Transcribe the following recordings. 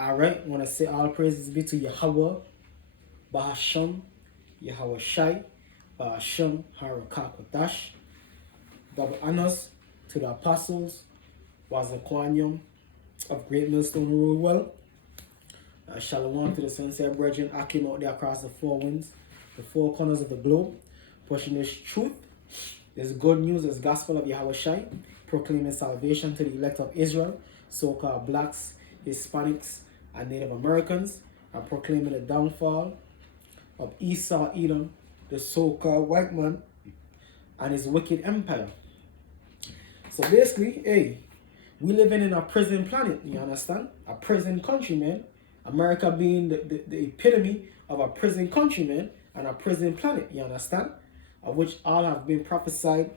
Alright, want to say all praises be to Yahweh, Bahasham, Yahweh Shai, Bahasham, Harakakwatash. Double honors to the apostles, Wazaquanium of Great Millstone Rule Well. Shalom to the sincere brethren, Akim out there across the four winds, the four corners of the globe, pushing this truth, this good news, this gospel of Yahweh Shai, proclaiming salvation to the elect of Israel, so-called blacks, Hispanics, and Native Americans, and proclaiming the downfall of Esau Edom, the so-called white man, and his wicked empire. So basically, hey, we living in a prison planet, you understand? A prison country, man. America being the epitome of a prison country, man, and a prison planet, you understand? Of which all have been prophesied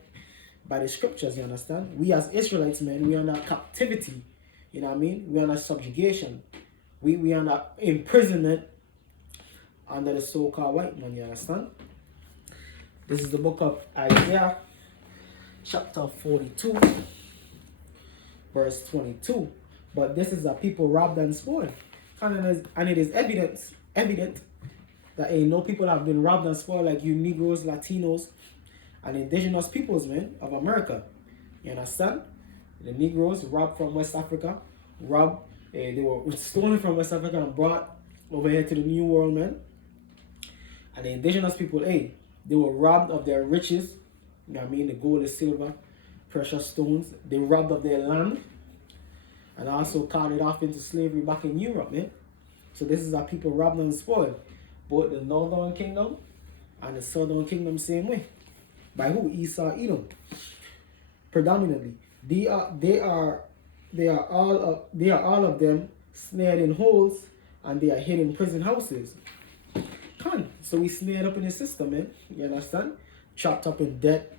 by the scriptures, you understand? We as Israelites, man, we are under captivity, you know what I mean? We are under subjugation. We are under imprisonment under the so-called white man, you understand? This is the book of Isaiah, chapter 42, verse 22. But this is a people robbed and spoiled. And it is evident that no people have been robbed and spoiled like you Negroes, Latinos, and indigenous peoples, man, of America. You understand? The Negroes robbed from West Africa, they were stolen from West Africa and brought over here to the New World, man. And the indigenous people, they were robbed of their riches, you know what I mean, the gold, the silver, precious stones. They robbed of their land and also carted off into slavery back in Europe, man. So this is how people robbed and spoiled. Both the northern kingdom and the southern kingdom same way. By who? Esau, Edom. Predominantly. They are all of them snared in holes, and they are hid in prison houses. So we snared up in the system, man. You understand? Chopped up in debt.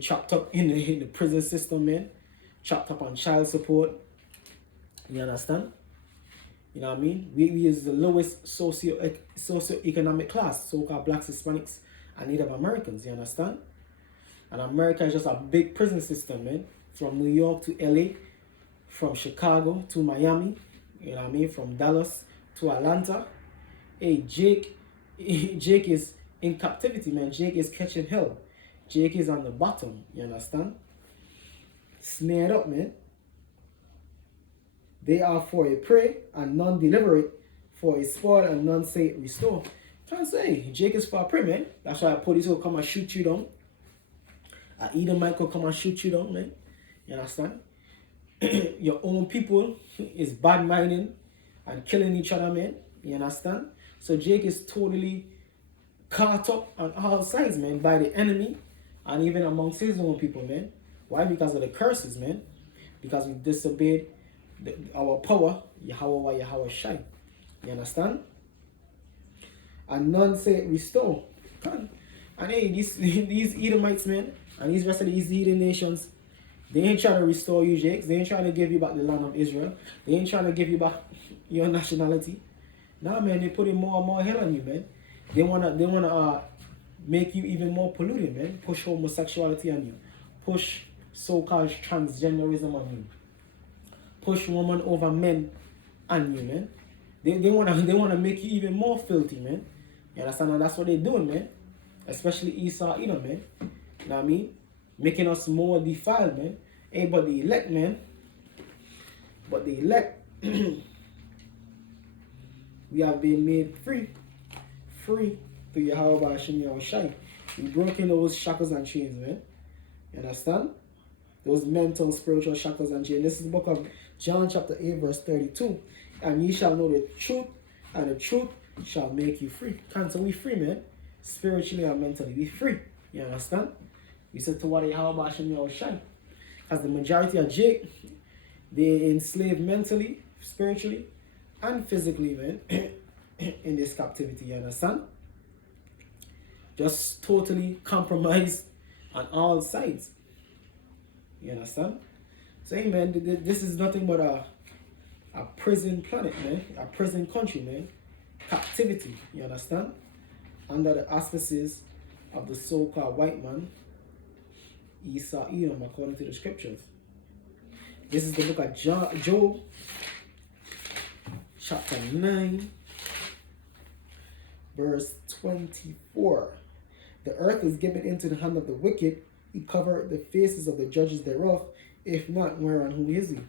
Chopped up in the prison system, man. Chopped up on child support. You understand? You know what I mean? We is the lowest socio-economic class, so-called blacks, Hispanics, and Native Americans. You understand? And America is just a big prison system, man. From New York to LA, from Chicago to Miami. You know what I mean? From Dallas to Atlanta. Jake is in captivity, man. Jake is catching hell. Jake is on the bottom. You understand? Snared up, man. They are for a prey and none deliver it, for a spoil and none say it restore. Can't say Jake is for a prey, man. That's why police will come and shoot you down. Edomite will come and shoot you down, man. You understand? Your own people is bad minding and killing each other, man. You understand? So Jake is totally caught up on all sides, man, by the enemy and even amongst his own people, man. Why? Because of the curses, man. Because we disobeyed our power, Yahweh Shai. You understand? And none say it restore. And these Edomites, man, and these rest of these heathen nations, they ain't trying to restore you, Jakes. They ain't trying to give you back the land of Israel. They ain't trying to give you back your nationality. Nah, man, they putting more and more hell on you, man. They wanna make you even more polluted, man. Push homosexuality on you. Push so-called transgenderism on you. Push women over men on you, man. They wanna make you even more filthy, man. You understand? And that's what they're doing, man. Especially Esau, Edom, man. You know what I mean? Making us more defiled, man. But the elect, man. But the elect, we have been made free. Free through Yahweh Hashem Yahweh Shai. We broken those shackles and chains, man. You understand? Those mental, spiritual shackles and chains. This is the book of John chapter 8, verse 32. And ye shall know the truth, and the truth shall make you free. So we free, man. Spiritually and mentally. We free. You understand? We said to what Yahweh Hashem Yahweh Shai. Because the majority of Jake, they enslaved mentally, spiritually, and physically, man. In this captivity, you understand? Just totally compromised on all sides. You understand? So, hey, man, this is nothing but a prison planet, man. A prison country, man. Captivity, you understand? Under the auspices of the so-called white man, Esau Edom, according to the scriptures. This is the book of Job, chapter 9, verse 24. The earth is given into the hand of the wicked. He covered the faces of the judges thereof. If not, whereon who is he?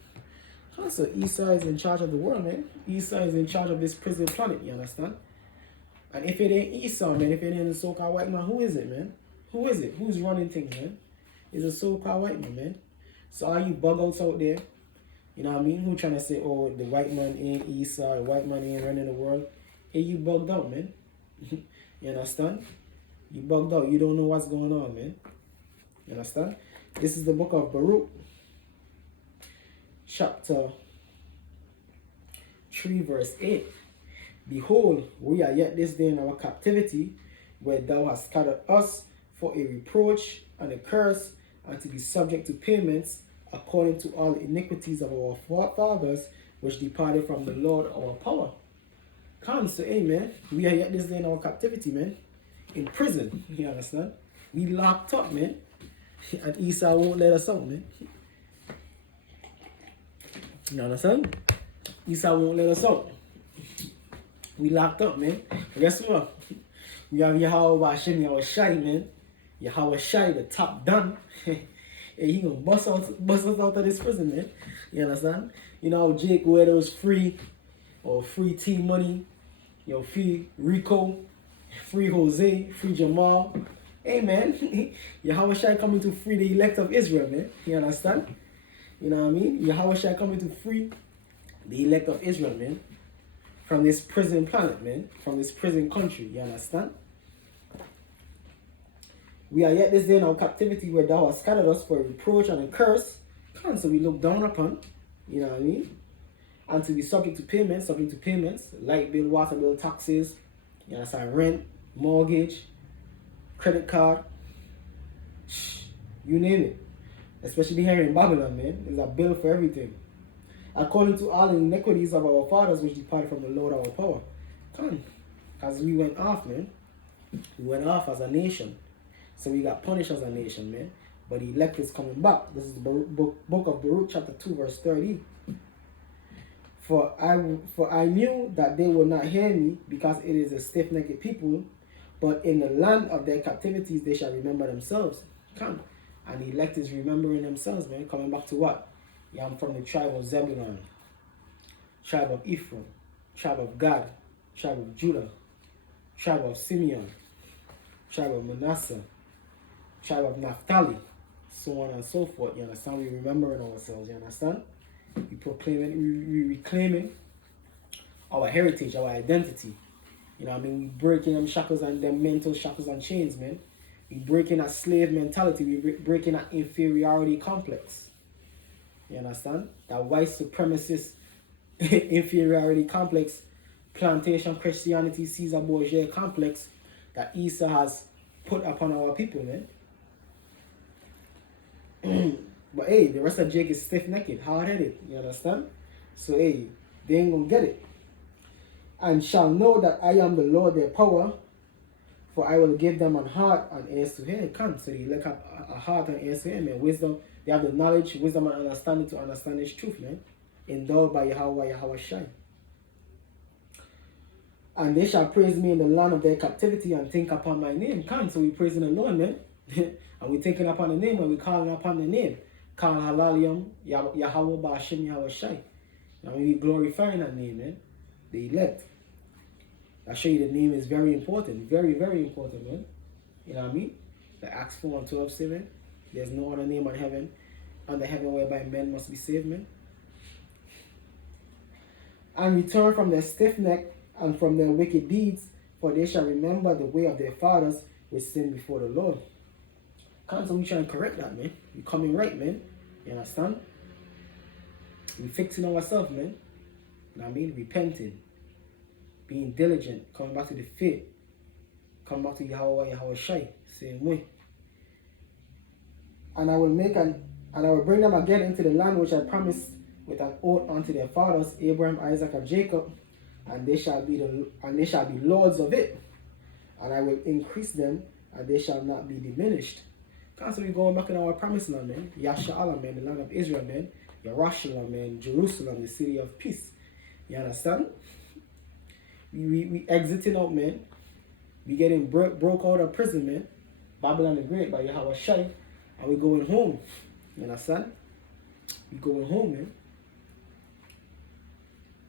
So Esau is in charge of the world, man. Esau is in charge of this prison planet, you understand? And if it ain't Esau, man, if it ain't the so-called white man, who is it, man? Who is it? Who's running things, man? It's a so-called white man, man. So all you bug-outs out there, you know what I mean? Who trying to say, oh, the white man ain't Esau, the white man ain't running the world? Hey, you bugged out, man. You understand? You bugged out. You don't know what's going on, man. You understand? This is the book of Baruch, chapter 3, verse 8. Behold, we are yet this day in our captivity, where thou hast scattered us for a reproach and a curse, and to be subject to payments, according to all the iniquities of our fathers, which departed from the Lord our power. Come, so amen. We are yet this day in our captivity, man. In prison, you understand? We locked up, man. And Esau won't let us out, man. You understand? Esau won't let us out. We locked up, man. But guess what? We have Yahweh Hashem, Yahweh Shai, man. Yahweh Shai, the top done. And he gonna bust us out of this prison, man. You understand? You know how Jake where those free or free T Money, you know, free Rico, free Jose, free Jamal. Hey, man. Yahweh Shai coming to free the elect of Israel, man. You understand? You know what I mean? Yahweh Shai coming to free the elect of Israel, man. From this prison planet, man. From this prison country. You understand? We are yet this day in our captivity, where thou hast scattered us for a reproach and a curse. So we look down upon. You know what I mean? And to be subject to payments. Light bill, water bill, taxes. You understand? Rent, mortgage, credit card. You name it. Especially here in Babylon, man. There's a bill for everything. According to all the iniquities of our fathers, which departed from the Lord our power. As we went off, man. We went off as a nation. So we got punished as a nation, man. But the elect is coming back. This is the book of Baruch, chapter 2, verse 30. For I knew that they would not hear me, because it is a stiff-necked people. But in the land of their captivities they shall remember themselves. And the elect is remembering themselves, man. Coming back to what? Yeah, I'm from the tribe of Zebulun, tribe of Ephraim, tribe of Gad, tribe of Judah, tribe of Simeon, tribe of Manasseh, tribe of Naphtali, so on and so forth. You understand? We remembering ourselves, you understand? We proclaiming, we reclaiming our heritage, our identity. You know what I mean? We breaking them shackles and them mental shackles and chains, man. We breaking that slave mentality. We breaking that inferiority complex. You understand? That white supremacist inferiority complex, plantation Christianity, Caesar Borgia complex that Esau has put upon our people, man. But hey, the rest of Jake is stiff-necked, hard-headed, you understand? So hey, they ain't gonna get it. And shall know that I am the Lord their power, for I will give them an heart and ears to hear. So they look up a heart and ears to hear, man. Wisdom, they have the knowledge, wisdom, and understanding to understand this truth, man. Endowed by Yahweh Shai. And they shall praise me in the land of their captivity and think upon my name. So we praising the Lord, man. And we thinking upon the name, and we calling upon the name. Kal Halalium, Yahweh Ba'ashem Yahweh Shai. And we glorifying that name, man. The elect. I show you the name is very important. Very, very important, man. You know what I mean? The Acts 4 and 12 say, man, there's no other name on heaven, under heaven whereby men must be saved, man. And return from their stiff neck and from their wicked deeds, for they shall remember the way of their fathers which sinned before the Lord. Constantly trying to correct that, man. We coming right, man. You understand? We fixing ourselves, man. You know what I mean? Repenting. Being diligent. Coming back to the faith. Coming back to Yahweh Shai. Same way. And I will bring them again into the land which I promised with an oath unto their fathers, Abraham, Isaac, and Jacob, and they shall be lords of it. And I will increase them, and they shall not be diminished. Constantly going back in our promised land, man. Yasha'Allah, man, the land of Israel, man. Yerushalayim, man. Jerusalem, the city of peace. You understand? We exiting out, man. We getting broke out of prison, man. Babylon the Great by Yahweh Shai. And we going home. You understand? We going home, man.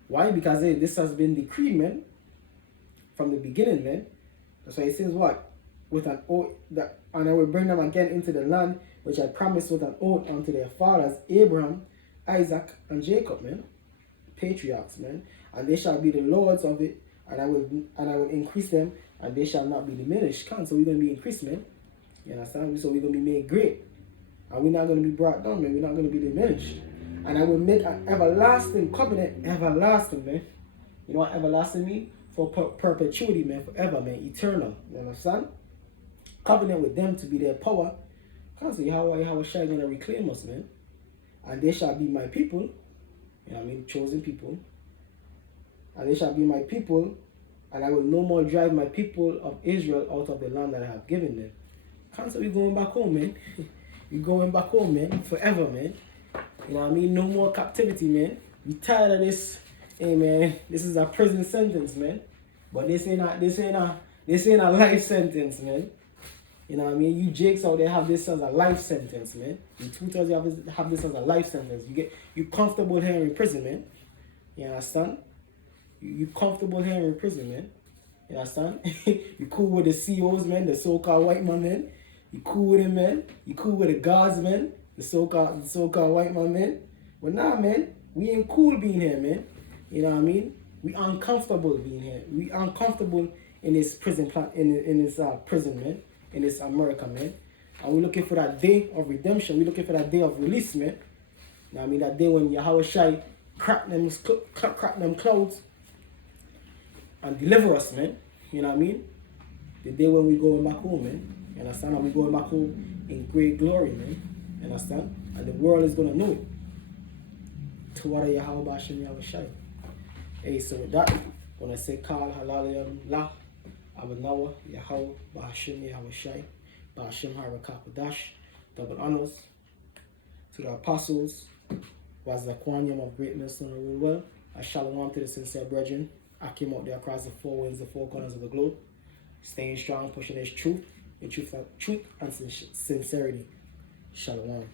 Why? Because hey, this has been decreed, man. From the beginning, man. That's why it says what? With an oath, that, and I will bring them again into the land which I promised with an oath unto their fathers, Abraham, Isaac, and Jacob, man. Patriarchs, man. And they shall be the lords of it, and I will increase them, and they shall not be diminished. So we're gonna be increased, man. You understand? So we're gonna be made great. And we're not gonna be brought down, man. We're not gonna be diminished. And I will make an everlasting covenant, everlasting, man. You know what everlasting mean? For perpetuity, man, forever, man, eternal. You understand? Covenant with them to be their power. Can't see how Shai gonna reclaim us, man. And they shall be my people. You know what I mean? Chosen people. And they shall be my people. And I will no more drive my people of Israel out of the land that I have given them. Can't say we going back home, man. We going back home, man. Forever, man. You know what I mean? No more captivity, man. We tired of this. Hey, man, this is a prison sentence, man. But this ain't a life sentence, man. You know what I mean? You jakes out there have this as a life sentence, man. You tutors have this as a life sentence. You comfortable here in prison, man. You understand? You comfortable here in prison, man. You understand? You cool with the COs, man, the so-called white man. You cool with him, man. You cool with the guards, man. The so-called white man. But nah, man, we ain't cool being here, man. You know what I mean? We uncomfortable being here. We uncomfortable in this prison in this prison, man. In this America, man. And we're looking for that day of redemption. We're looking for that day of release, man. You know what I mean? That day when Yahweh Shai crack them clouds and deliver us, man. You know what I mean? The day when we going back home, man. You understand? And we going back home in great glory, man. You understand? And the world is gonna know it. To what Yahweh Bashem Yahweh Shai. Hey, so with that, when I say Kal Halal La, Abanawa, Yahweh Bashem Yahweh Shai, Bashem Harakapadash, double honors to the apostles, was the quanium of greatness and rule well. I shalom to the sincere brethren. I came out there across the four winds, the four corners of the globe, staying strong, pushing his truth and sincerity. Shalom.